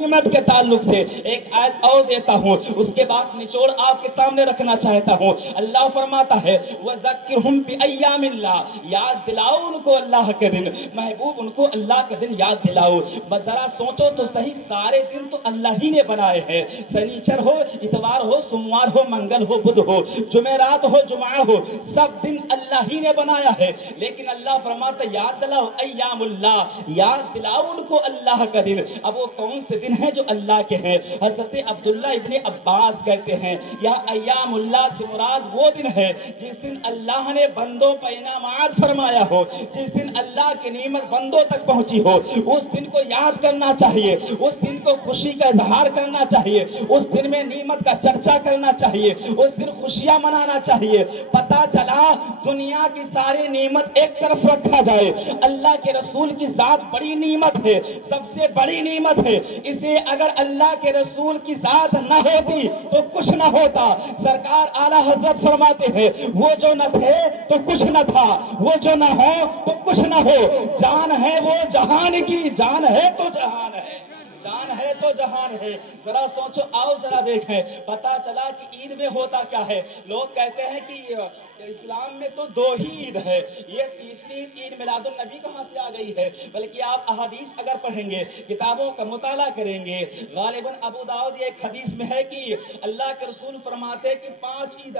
نعمت کے تعلق سے ایک آیت اور دیتا ہوں، اس کے بعد نچوڑ آپ کے سامنے رکھنا چاہتا ہوں۔ اللہ فرماتا ہے وَذَكِّرْهُمْ بِأَيَّامِ اللَّهِ، یاد دلاؤ ان کو اللہ کے دن، محبوب ان کو اللہ کے دن یاد دلاؤ۔ بس ذرا سوچو تو صحیح، سارے دن تو اللہ ہی نے بنائے ہیں، سنیچر ہو، اتوار ہو، سوموار ہو، منگل ہو، بدھ ہو، جمعرات ہو، جمعہ ہو، سب دن اللہ ہی نے بنایا ہے، لیکن اللہ فرماتا ہے یاد دلاؤ ایام اللہ، یاد دلاؤ ان کو اللہ کا دن۔ اب وہ کون سے دن ہیں جو اللہ کے ہیں؟ حضرت عبداللہ ابن عباس کہتے ہیں یا ایام اللہ سے مراد وہ دن ہے جس دن اللہ نے بندوں پر انعامات فرمایا ہو، جس دن اللہ کی نعمت بندوں تک پہنچی ہو، اس دن کو یاد کرنا چاہیے، اس دن کو خوشی کا اظہار کرنا چاہیے، اس دن میں نعمت کا چرچا کرنا چاہیے، اس دن خوشیاں منانا چاہیے۔ پتہ چلا دنیا کی ساری نعمت ایک طرف رکھا جائے، اللہ کے رسول کی ذات بڑی نعمت ہے، سب سے بڑی نعمت ہے، اسے اگر اللہ کے رسول کی ذات نہ ہوتی تو کچھ نہ ہوتا۔ سرکار اعلیٰ حضرت فرماتے ہیں وہ جو نہ تھے تو کچھ نہ تھا، وہ جو نہ ہو تو کچھ نہ ہو، جان ہے وہ جہان کی، جان ہے تو جہان ہے، جان ہے تو جہان ہے۔ ذرا سوچو، آؤ ذرا دیکھیں، پتا چلا کہ عید میں ہوتا کیا ہے۔ لوگ کہتے ہیں کہ اسلام میں تو دو ہی عید ہے، یہ تیسری عید میلاد النبی کہاں سے آ گئی ہے؟ بلکہ آپ احادیث اگر پڑھیں گے، کتابوں کا مطالعہ کریں گے، غالباً ابو داؤد ایک حدیث میں ہے کہ اللہ کے رسول فرماتے ہیں کہ 5 عید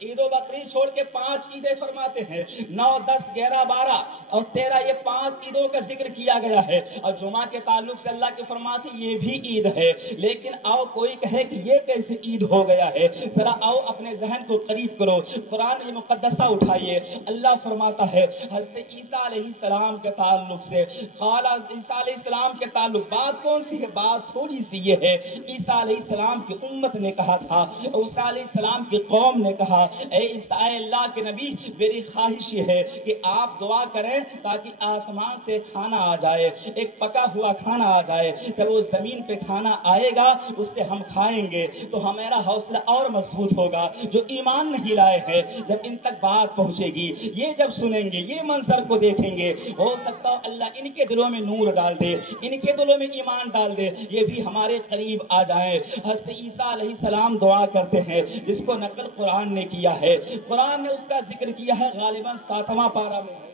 عید و بقرعید چھوڑ کے 5 عیدیں فرماتے ہیں، 9، 10، 11، 12 اور 13، یہ 5 عیدوں کا ذکر کیا گیا ہے۔ اور جمعہ کے تعلق سے اللہ کے فرماتے یہ بھی عید ہے، لیکن آؤ کوئی کہے کہ یہ کیسے عید ہو گیا ہے؟ ذرا آؤ اپنے ذہن کو قریب کرو، قرآن یہ مقدسہ اٹھائیے۔ اللہ فرماتا ہے حضرت عیسیٰ علیہ السلام کے تعلق سے، خالہ عیسیٰ علیہ السلام کے تعلق بات کون سی ہے؟ بات تھوڑی سی یہ ہے، عیسیٰ علیہ السلام کی امت نے کہا تھا، عیسیٰ علیہ السلام کی قوم نے کہا اے عیسیٰ اللہ کے نبی، میری خواہش یہ ہے کہ آپ دعا کریں تاکہ آسمان سے کھانا آ جائے، ایک پکا ہوا کھانا آ جائے، جب وہ زمین پہ کھانا آئے گا اس سے ہم کھائیں گے تو ہمارا حوصلہ اور مضبوط ہوگا۔ جو ایمان نہیں لائے ہیں جب ان تک بات پہنچے گی، یہ جب سنیں گے، یہ منظر کو دیکھیں گے، ہو سکتا ہے اللہ ان کے دلوں میں نور ڈال دے، ان کے دلوں میں ایمان ڈال دے، یہ بھی ہمارے قریب آ جائیں۔ حضرت عیسیٰ علیہ السلام دعا کرتے ہیں جس کو نقل قرآن نے کیا ہے، قرآن نے اس کا ذکر کیا ہے غالباً 7واں پارہ میں ہے،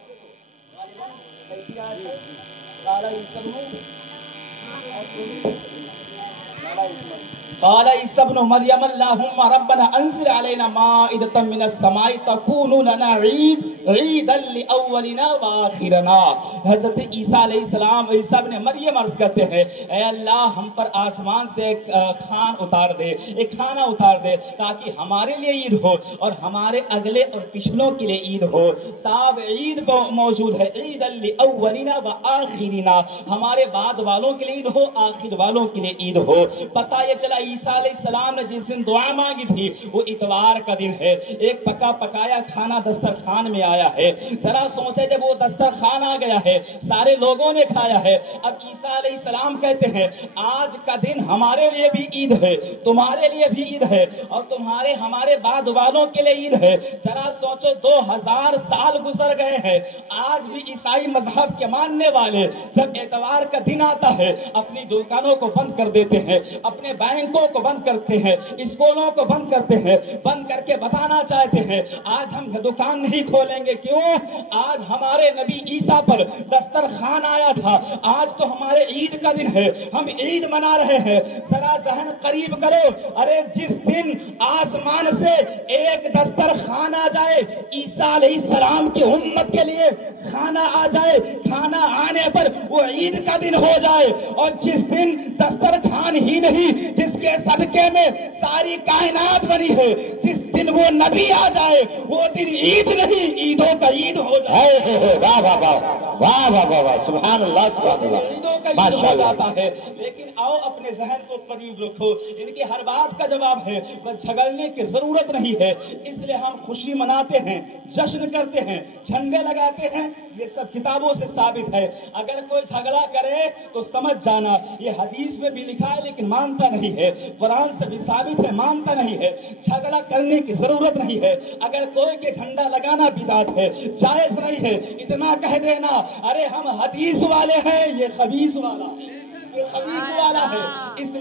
قال عیسی ابن مریم اللهم ربنا انزل علينا مائدة من السماء تكون لنا عيدا لاولنا واخرنا۔ حضرت عیسیٰ علیہ السلام، عیسیٰ ابن مریم عرض کرتے ہیں اے اللہ ہم پر آسمان سے ایک کھان اتار دے، ایک کھانا اتار دے تاکہ ہمارے لیے عید ہو اور ہمارے اگلے اور پچھلوں کے لیے عید ہو۔ صاحب عید موجود ہے، عید لاولنا واخرنا، ہمارے بعد والوں کے لیے عید ہو، آخر والوں کے لیے عید ہو۔ پتہ یہ چلا عیسیٰ علیہ السلام نے جس دن دعا مانگی تھی وہ اتوار کا دن ہے، ایک پکا پکایا کھانا دسترخوان میں آیا ہے۔ ذرا سوچے جب وہ دسترخوان آ گیا ہے، سارے لوگوں نے کھایا ہے، اب عیسیٰ علیہ السلام کہتے ہیں آج کا دن ہمارے لیے بھی عید ہے، تمہارے لیے بھی عید ہے اور تمہارے ہمارے بعد والوں کے لیے عید ہے۔ ذرا سوچو 2000 سال گزر گئے ہیں، آج بھی عیسائی مذہب کے ماننے والے جب اتوار کا دن آتا ہے اپنی دکانوں کو بند کر دیتے ہیں، اپنے بینکوں کو بند کرتے ہیں، اسکولوں کو بند کرتے ہیں، بند کر کے بتانا چاہتے ہیں آج ہم دکان نہیں کھولیں گے۔ کیوں؟ آج ہمارے نبی عیسیٰ پر دسترخوان آیا تھا، آج تو ہمارے عید کا دن ہے، ہم عید منا رہے ہیں۔ ذرا ذہن قریب کرو، ارے جس دن آسمان سے ایک دسترخوان آ جائے، عیسیٰ علیہ السلام کی امت کے لیے کھانا آ جائے، کھانا آنے پر وہ عید کا دن ہو جائے، اور جس دن دسترخوان ہی نہیں جس کے صدقے میں ساری کائنات بنی ہے، جس دن وہ نبی آ جائے وہ دن عید نہیں، عیدوں کا عید ہو جائے۔ واہ واہ واہ واہ واہ واہ واہ، سبحان اللہ سبحان اللہ، عیدوں کا عید ہو جاتا ہے۔ لیکن آؤ اپنے ذہن کو قریب رکھو، ان کی ہر بات کا جواب ہے، بس جھگڑنے کی ضرورت نہیں ہے، اس لیے ہم خوشی مناتے ہیں، جشن کرتے ہیں، جھنڈے لگاتے ہیں، یہ سب کتابوں سے ثابت ہے۔ اگر کوئی جھگڑا کرے تو سمجھ جانا یہ حدیث میں بھی لکھا ہے لیکن مانتا نہیں ہے، قرآن سے بھی ثابت ہے، مانتا نہیں ہے، جھگڑا کرنے کی ضرورت نہیں ہے۔ اگر کوئی کے جھنڈا لگانا بدعت ہے، جائز نہیں ہے، اتنا کہہ دینا ارے ہم حدیث والے ہیں، یہ خبیث والا ہے، یہ خبیث والا ہے،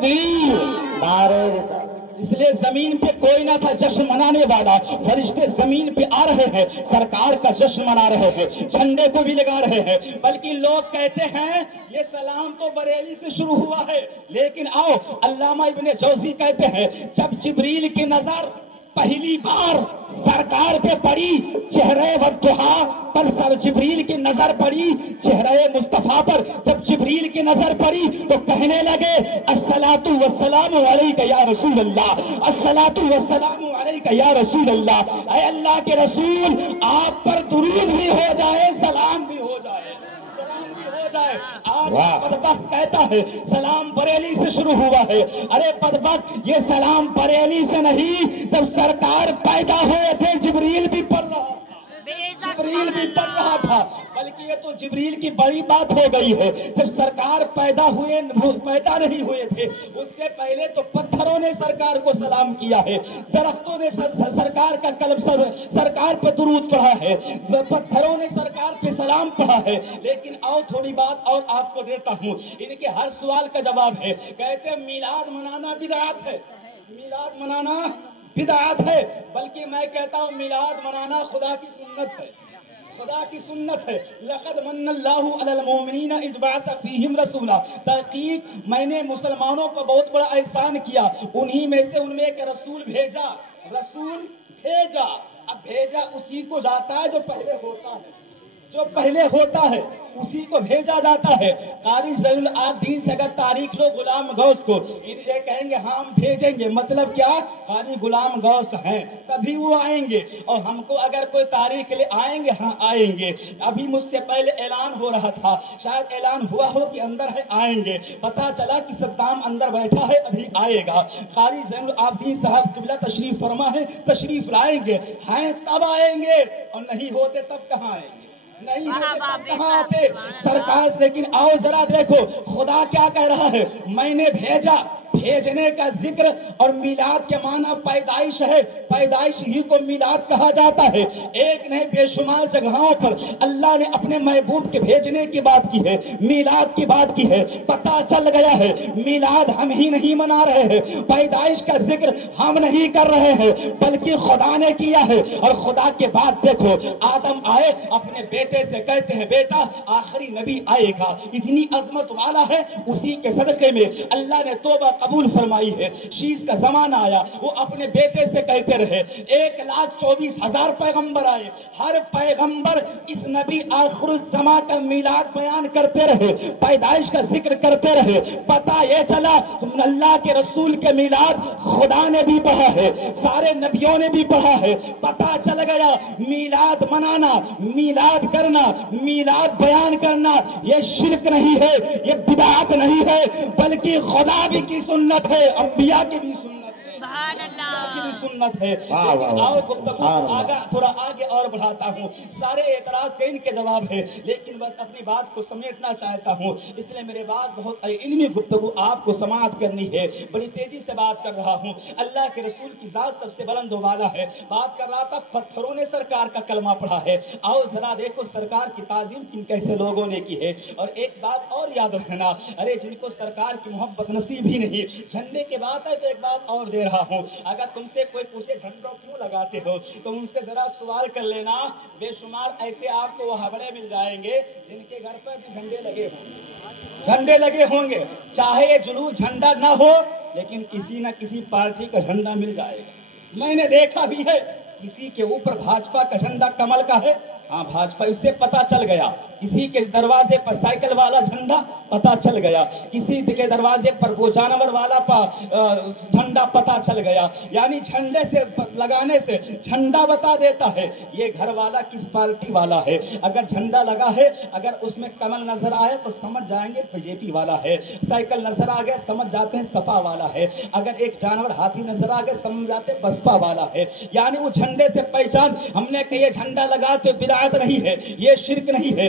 تکبیر، نعرہ رسالت۔ اس لیے زمین پہ کوئی نہ تھا جشن منانے والا، فرشتے زمین پہ آ رہے ہیں، سرکار کا جشن منا رہے ہیں، جھنڈے کو بھی لگا رہے ہیں، بلکہ لوگ کہتے ہیں یہ سلام تو بریلی سے شروع ہوا ہے، لیکن آؤ علامہ ابن جوزی کہتے ہیں جب جبریل کی نظر پہلی بار سرکار پہ پڑی چہرے والضحا پر، سر جبریل کی نظر پڑی چہرے مصطفیٰ پر، جب جبریل کی نظر پڑی تو کہنے لگے الصلاۃ والسلام علیک یا رسول اللہ، الصلاۃ والسلام علیک یا رسول اللہ، اے اللہ کے رسول آپ پر درود بھی ہو جائے، سلام بھی ہو جائے، سلام بھی ہو جائے۔ آج بدبخت کہتا ہے سلام بریلی سے شروع ہوا ہے، ارے بدبخت یہ سلام بریلی سے نہیں، جب سرکار پیدا ہوئے تھے جبریل بھی پڑھ رہا تھا، جبریل بھی پڑھ رہا تھا، بلکہ یہ تو جبریل کی بڑی بات ہو گئی ہے، جب سرکار پیدا نہیں ہوئے تھے اس سے پہلے تو پتھروں نے سرکار کو سلام کیا ہے، درختوں نے سرکار کا کلم سرکار پہ درود پڑھا ہے، پتھروں نے سرکار پہ سلام پڑھا ہے۔ لیکن آؤ تھوڑی بات اور آپ کو دیتا ہوں، ان کے ہر سوال کا جواب ہے، کہتے ہیں میلاد منانا بدعت ہے، میلاد منانا بدعت ہے، بلکہ میں کہتا ہوں میلاد منانا خدا کی سنت ہے، خدا کی سنت ہے۔ لقد من اللہ علی المؤمنین اذ بعث فیہم رسولا، تحقیق میں نے مسلمانوں کو بہت بڑا احسان کیا، انہی میں سے ان میں ایک رسول بھیجا، رسول بھیجا، اب بھیجا اسی کو جاتا ہے جو پہلے ہوتا ہے، جو پہلے ہوتا ہے اسی کو بھیجا جاتا ہے۔ قاری زین العابدین سے اگر تاریخ لو غلام غوث کو، یہ کہیں گے ہاں ہم بھیجیں گے، مطلب کیا؟ قاری غلام غوث ہیں تبھی وہ آئیں گے، اور ہم کو اگر کوئی تاریخ لے آئیں گے، ہاں آئیں گے۔ ابھی مجھ سے پہلے اعلان ہو رہا تھا، شاید اعلان ہوا ہو کہ اندر ہے آئیں گے، پتا چلا کہ صدام اندر بیٹھا ہے ابھی آئے گا۔ قاری زین العابدین صاحب قبلہ تشریف فرما ہے، تشریف لائیں گے، ہیں تب آئیں گے، اور نہیں ہوتے تب کہاں آئیں گے، نہیں کہاں آتے سرکار۔ لیکن آؤ ذرا دیکھو خدا کیا کہہ رہا ہے، میں نے بھیجا، بھیجنے کا ذکر اور میلاد کے معنی پیدائش ہے، پیدائش ہی کو میلاد کہا جاتا ہے۔ ایک نہیں بے شمار جگہوں پر اللہ نے اپنے محبوب کے بھیجنے کی بات کی ہے، میلاد کی بات کی ہے۔ پتہ چل گیا ہے میلاد ہم ہی نہیں منا رہے ہیں، پیدائش کا ذکر ہم نہیں کر رہے ہیں، بلکہ خدا نے کیا ہے۔ اور خدا کے بعد دیکھو آدم آئے اپنے بیٹے سے کہتے ہیں بیٹا آخری نبی آئے گا، اتنی عظمت والا ہے، اسی کے صدقے میں اللہ نے توبہ قبول فرمائی ہے۔ شیش کا زمانہ آیا، وہ اپنے بیٹے سے کہتے رہے 1,24,000 پیغمبر آئے، ہر پیغمبر اس نبی آخر الزمان کا میلاد بیان کرتے رہے، پیدائش کا ذکر کرتے رہے۔ پتہ یہ چلا اللہ کے رسول کے میلاد خدا نے بھی پڑھا ہے، سارے نبیوں نے بھی پڑھا ہے۔ پتہ چل گیا میلاد منانا، میلاد کرنا، میلاد بیان کرنا یہ شرک نہیں ہے، یہ بدعت نہیں ہے، بلکہ خدا بھی کی سنت ہے، انبیاء کی بھی سنت ہے، سبحان اللہ کی بھی سنت ہے۔ آؤ گفتگو آگے تھوڑا آگے اور بڑھاتا ہوں، سارے اعتراض کے ان کے جواب ہے، لیکن بس اپنی بات کو سمیٹنا چاہتا ہوں، اس لیے میرے بات بہت علمی گفتگو آپ کو سماعت کرنی ہے، بڑی تیزی سے بات کر رہا ہوں۔ اللہ کے رسول کی ذات سب سے بلند و بالا ہے، بات کر رہا تھا پتھروں نے سرکار کا کلمہ پڑھا ہے۔ آؤ ذرا دیکھو سرکار کی تعظیم کن کیسے لوگوں نے کی ہے۔ اور ایک بات اور یاد رکھنا، ارے جن کو سرکار کی محبت نصیب ہی نہیں، جھنڈے کے بات ہے تو ایک بات اور دے رہا ہوں، اگر تم سے کوئی پوچھے جھنڈوں کیوں لگاتے ہو تو ان سے ذرا سوال کر لینا، بے شمار ایسے آپ کو وہ ہبڑے مل جائیں گے جن کے گھر پر بھی جھنڈے لگے ہوں گے، جھنڈے لگے ہوں گے، چاہے یہ جلوس جھنڈا نہ ہو لیکن کسی نہ کسی پارٹی کا جھنڈا مل جائے گا۔ میں نے دیکھا بھی ہے کسی کے اوپر بھاجپا کا جھنڈا کمل کا ہے، ہاں بھاجپا، اس سے پتا چل گیا۔ کسی کے دروازے پر سائیکل والا جھنڈا پتا چل گیا، کسی کے دروازے پر وہ جانور والا جھنڈا پتا چل گیا، یعنی جھنڈے سے لگانے سے جھنڈا بتا دیتا ہے یہ گھر والا کس پارٹی والا ہے۔ اگر جھنڈا لگا ہے، اگر اس میں کمل نظر آئے تو سمجھ جائیں گے بی جے پی والا ہے، سائیکل نظر آ گیا سمجھ جاتے ہیں سپا والا ہے، اگر ایک جانور ہاتھی نظر آ گیا سمجھ جاتے بسپا والا ہے۔ یعنی وہ جھنڈے سے پہچان، ہم نے کہ یہ جھنڈا لگا تو بدعت نہیں ہے، یہ شرک نہیں ہے،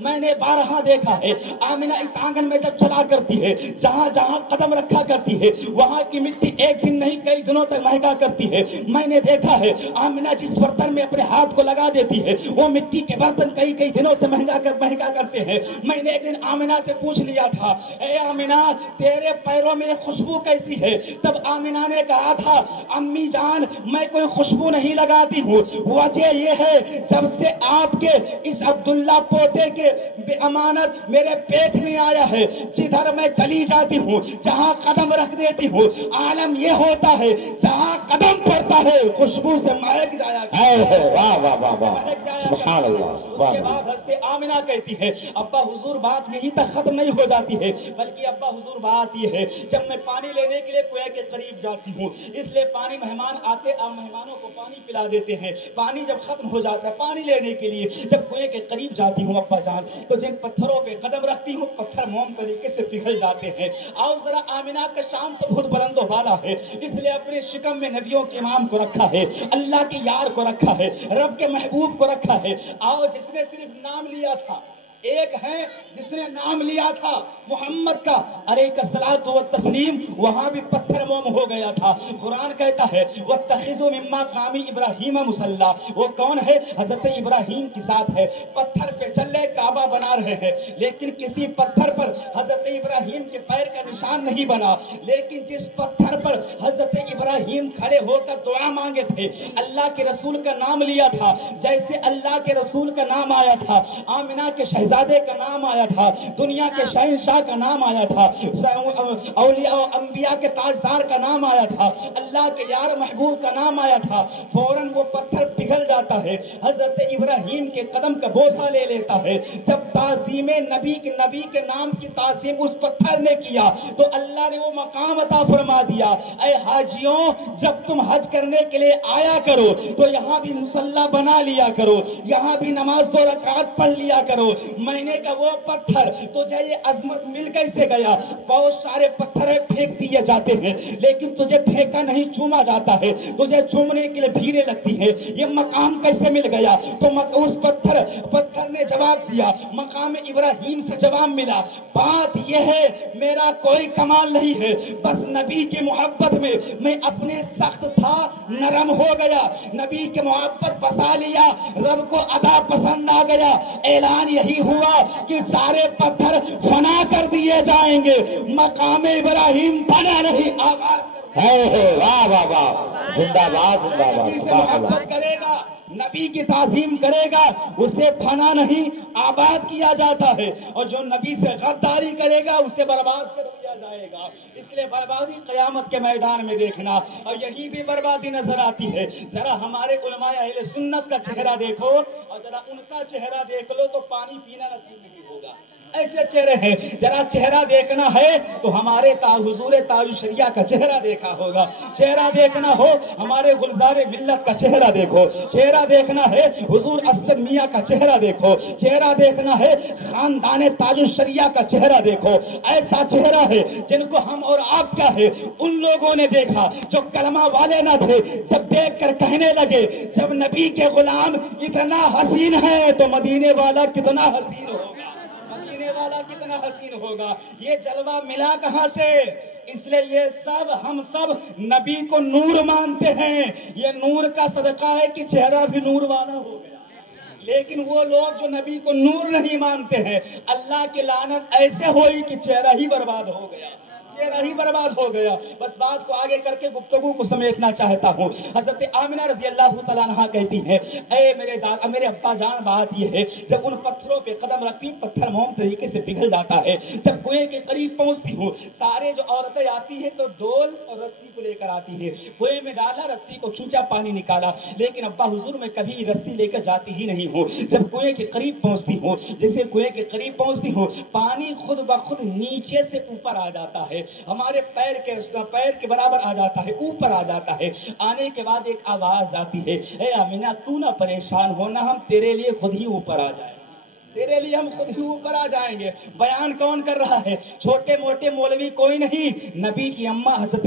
میں نے بارہا دیکھا ہے آمنہ اس آنگن میں جب چلا کرتی ہے، جہاں جہاں قدم رکھا کرتی ہے وہاں کی مٹی ایک دن نہیں کئی دنوں تک مہکا کرتی ہے۔ میں نے دیکھا ہے آمنہ جس برتن میں اپنے ہاتھ کو لگا دیتی ہے وہ مٹی کے برتن کئی کئی دنوں سے مہنگا کرتے ہیں۔ میں نے ایک دن آمنہ سے پوچھ لیا تھا، اے آمنہ تیرے پیروں میں خوشبو کیسی ہے؟ تب آمنہ نے کہا تھا، امی جان میں کوئی خوشبو نہیں لگاتی ہوں، وجہ یہ ہے جب سے آپ کے اس عبداللہ پوتے کے بے امانت میرے پیٹ میں آیا ہے، جدھر میں چلی جاتی ہوں جہاں قدم رکھ دیتی ہوں عالم یہ ہوتا ہے جہاں قدم پڑتا ہے خوشبو سے مہک جایا کرتا ہے۔ واہ واہ واہ واہ سبحان اللہ اس کے بعد حضرت آمنہ کہتی ہے، ابا حضور بات یہی تک ختم نہیں ہو جاتی ہے بلکہ ابا حضور بات یہ ہے جب میں پانی لینے کے لیے کنویں کے قریب جاتی ہوں، اس لیے پانی مہمان آتے آپ مہمانوں کو پانی پلا دیتے ہیں، پانی جب ختم ہو جاتا ہے پانی لینے کے لیے جب کنویں کے قریب جاتی ہوں ابا جان تو جن پتھروں پہ قدم رکھتی ہوں پتھر موم طریقے سے پگھل جاتے ہیں۔ اور ذرا آمنہ کا شان تو بہت بلند و بالا ہے، اس لیے اپنے شکم میں نبیوں کے امام کو رکھا ہے، اللہ کے یار کو رکھا ہے، رب کے محبوب کو رکھا ہے۔ اور جس نے صرف نام لیا تھا، ایک ہے جس نے نام لیا تھا محمد کا علیہ الصلوۃ والتسلیم، وہاں بھی پتھر موم ہو گیا تھا۔ قرآن کہتا ہے وَاتَّخِذُوا مِن مَّقَامِ إِبْرَاهِيمَ مُصَلًّى، وہ کون ہے؟ حضرت ابراہیم کی ذات ہے۔ پتھر پہ چلے کعبہ بنا رہے ہیں لیکن کسی پتھر پر حضرت ابراہیم کے پیر کا نشان نہیں بنا، لیکن جس پتھر پر حضرت ابراہیم کھڑے ہو کر دعا مانگے تھے، اللہ کے رسول کا نام لیا تھا، جیسے اللہ کے رسول کا نام آیا تھا، آمنہ کے شہزادے کا نام آیا تھا، دنیا کے شہنشاہ کا نام آیا تھا، اولیاء و انبیاء کے تاجدار کا نام آیا تھا، اللہ کے یار محبوب کا نام آیا تھا، فوراً وہ پتھر پگھل جاتا ہے، حضرت ابراہیم کے قدم کا بوسہ لے لیتا ہے۔ جب تعظیم نبی کے نام کی تعظیم اس پتھر نے کیا تو اللہ نے وہ مقام عطا فرما دیا، اے حاجیوں جب تم حج کرنے کے لیے آیا کرو تو یہاں بھی مصلی بنا لیا کرو، یہاں بھی نماز 2 رکعت پڑھ لیا کرو۔ میں نے کہا وہ پتھر تجھے یہ عظمت مل کیسے گیا؟ بہت سارے پتھر پھینک دیے جاتے ہیں لیکن تجھے پھینکا نہیں، چوما جاتا ہے، تجھے چومنے کے لیے بھیڑیں لگتی ہے، یہ مقام کیسے مل گیا؟ تو اس پتھر نے جواب دیا، مقام ابراہیم سے جواب ملا، بات یہ ہے میرا کوئی کمال نہیں ہے، بس نبی کی محبت میں میں اپنے سخت تھا نرم ہو گیا، نبی کی محبت بسا لیا، رب کو ادا پسند آ گیا، اعلان یہی ہوا کہ سارے پتھر فنا کر دیے جائیں گے، مقام ابراہیم بنا نہیں آباد واہ واہ واہ زندہ باد زندہ باد محبت کرے گا، نبی کی تعظیم کرے گا، اسے فنا نہیں آباد کیا جاتا ہے، اور جو نبی سے غداری کرے گا اسے برباد کر دیا جائے گا۔ اس لیے بربادی قیامت کے میدان میں دیکھنا، اور یہی بھی بربادی نظر آتی ہے۔ ذرا ہمارے علماء اہل سنت کا چہرہ دیکھو اور ذرا ان کا چہرہ دیکھ لو تو پانی پینا نصیب نہیں ہوگا، ایسے چہرے ہیں۔ ذرا چہرہ دیکھنا ہے تو ہمارے حضور تاج الشریعہ کا چہرہ دیکھا ہوگا، چہرہ دیکھنا ہو ہمارے گلزار ملت کا چہرہ دیکھو، چہرہ دیکھنا ہے حضور اسد میاں کا چہرہ دیکھو، چہرہ دیکھنا ہے خاندان تاج الشریعہ کا چہرہ دیکھو۔ ایسا چہرہ ہے جن کو ہم اور آپ کیا ہے ان لوگوں نے دیکھا جو کلمہ والے نہ تھے، جب دیکھ کر کہنے لگے جب نبی کے غلام اتنا حسین ہے تو مدینے والا کتنا حسین ہوگا، مدینے والا کتنا حسین ہوگا۔ یہ جلوہ ملا کہاں سے؟ اس لیے یہ ہم سب نبی کو نور مانتے ہیں، یہ نور کا صدقہ ہے کہ چہرہ بھی نور والا ہو گیا۔ لیکن وہ لوگ جو نبی کو نور نہیں مانتے ہیں، اللہ کی لعنت ایسے ہوئی کہ چہرہ ہی برباد ہو گیا، چہرہ ہی برباد ہو گیا۔ بس بات کو آگے کر کے گفتگو کو سمیٹنا چاہتا ہوں۔ حضرت آمنہ رضی اللہ تعالیٰ عنہا کہتی ہیں، اے میرے ابا جان بات یہ ہے جب ان پتھروں پہ قدم رکھتی پتھر موم طریقے سے پگھل جاتا ہے، جب کنویں کے قریب پہنچتی ہوں سارے جو عورتیں آتی ہیں تو ڈول اور رسی کو لے کر آتی ہے، کنویں میں ڈالا رسی کو کھینچا پانی نکالا، لیکن ابا حضور میں کبھی رسی لے کر جاتی ہی نہیں ہوں۔ جب کنویں کے قریب پہنچتی ہوں، جیسے کنویں کے قریب پہنچتی ہوں پانی خود بخود نیچے سے اوپر آ جاتا ہے، ہمارے پیر کے برابر آ جاتا ہے، اوپر آ جاتا ہے۔ آنے کے بعد ایک آواز آتی ہے، اے آمنہ تو نہ پریشان ہونا، ہم تیرے لیے خود ہی اوپر آ جائیں گے، تیرے لیے ہم خود ہی اوپر آ جائیں گے۔ بیان کون کر رہا ہے؟ چھوٹے موٹے مولوی کوئی نہیں، نبی کی اماں حضرت